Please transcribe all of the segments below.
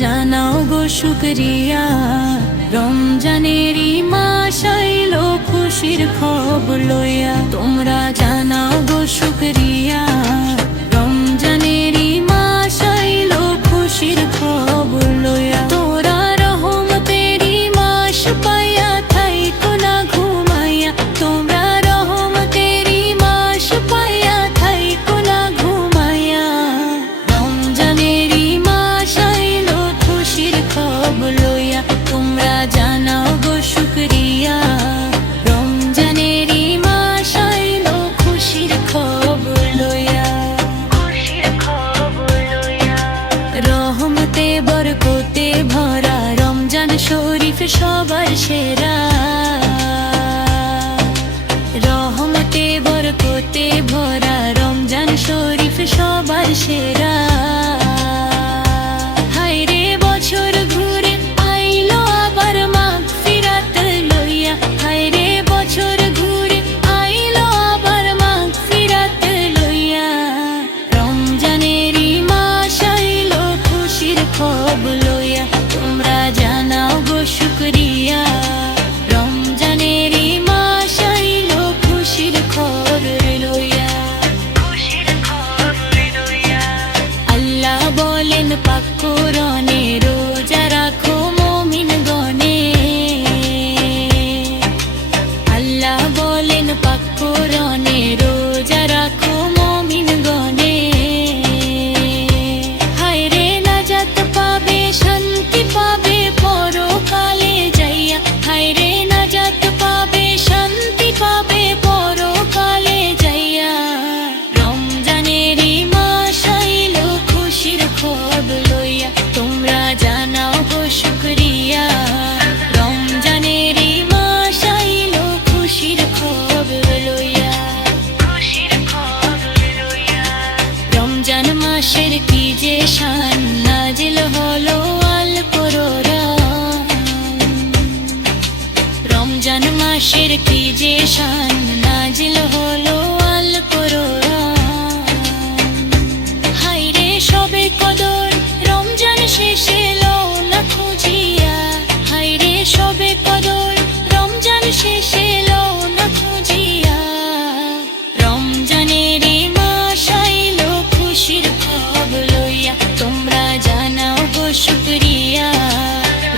জানাও গো শুকরিয়া, রমজানেরই মাস আইলো খুশির খবর লইয়া। তোমরা জানাও গো শুকরিয়া, রমজানেরই মাস আইলো খুশির খবর লইয়া। তোরা রহমতেরই মাস পাইয়া থাইকো না ঘুমাইয়া, তোমরা রহমতেরই মাস পাইয়া থাইকো না ঘুমাইয়া। রমজানেরই মাস আইলো খুশির খবর লইয়া। তোমরা জানাও গো শুকরিয়া, রমজানেরই মাস আইলো খুশির খবর লইয়া। রহমতে বরকতে ভরা রমজান শরীফ সবার সেরা। রহমতে বরকতে ভরা রমজান শরীফ সবার সেরা। হায়রে বছর ঘুরে আইলো আবার মাগফিরাত লইয়া। হায়রে বছর ঘুরে আইলো আবার মাগফিরাত লইয়া। রমজানেরই মাস আইলো খুশির খবর লইয়া। তোমরা জানাও গো শুকরিয়া, রমজানেরই মাস আইলো খুশির খবর লইয়া। আল্লাহ বলেন পাক কোরআনে, রোজা রাখো মুমিন গণে। আল্লাহ বলেন পাক কোরআনে, রোজা রাখো মুমিন গণে। হায়রে নাজাত পাবে শান্তি পাবে পরকালে যাইয়া। হায়রে নাজাত পাবে শান্তি পাবে পরকালে যাইয়া। রমজানেরই মাস আইলো খুশির খবর লইয়া। তোমরা জানাও গো শুকরিয়া, রমজানেরই মাস আইলো খুশির খবর লইয়া। রমজান মাসের কি যে শান, নাজিল হলো আল কোরআন। রমজান মাসের কি যে শান, নাজিল হলো আল কোরআন। হায়রে সবে কদর রমজান শেষে এলো না খুঁজিয়া। হায়রে সবে কদর রমজান শেষে এলো না খুঁজিয়া। রমজানেরই মাস আইলো খুশির খবর লইয়া। তোমরা জানাও গো শুকরিয়া,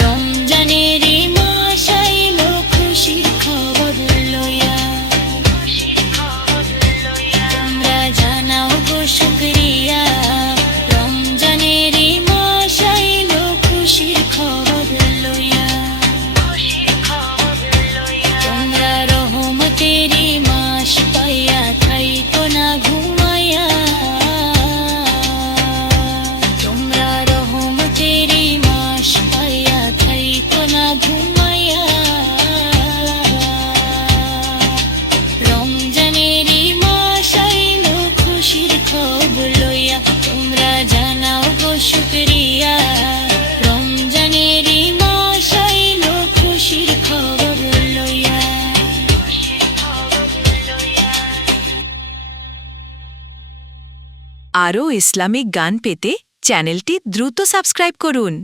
রমজানেরই মাস আইলো খুশির খবর লইয়া। তোমরা জানাও গো শুকরিয়া, রমজানেরই মাস আইলো খুশির খবর লইয়া। তোমরা রহমতেরই মাস পাইয়া থাইকো না ঘুমাইয়া। তোমরা রহমতেরই মাস পাইয়া থাইকো না ঘুমাইয়া। রমজানেরই মাস আইলো খুশির খবর লইয়া। তোমরা জানাও গো শুকরিয়া, রমজানেরই মাস আইলো খুশির খবর লইয়া। আরও ইসলামিক গান পেতে চ্যানেলটি দ্রুত সাবস্ক্রাইব করুন।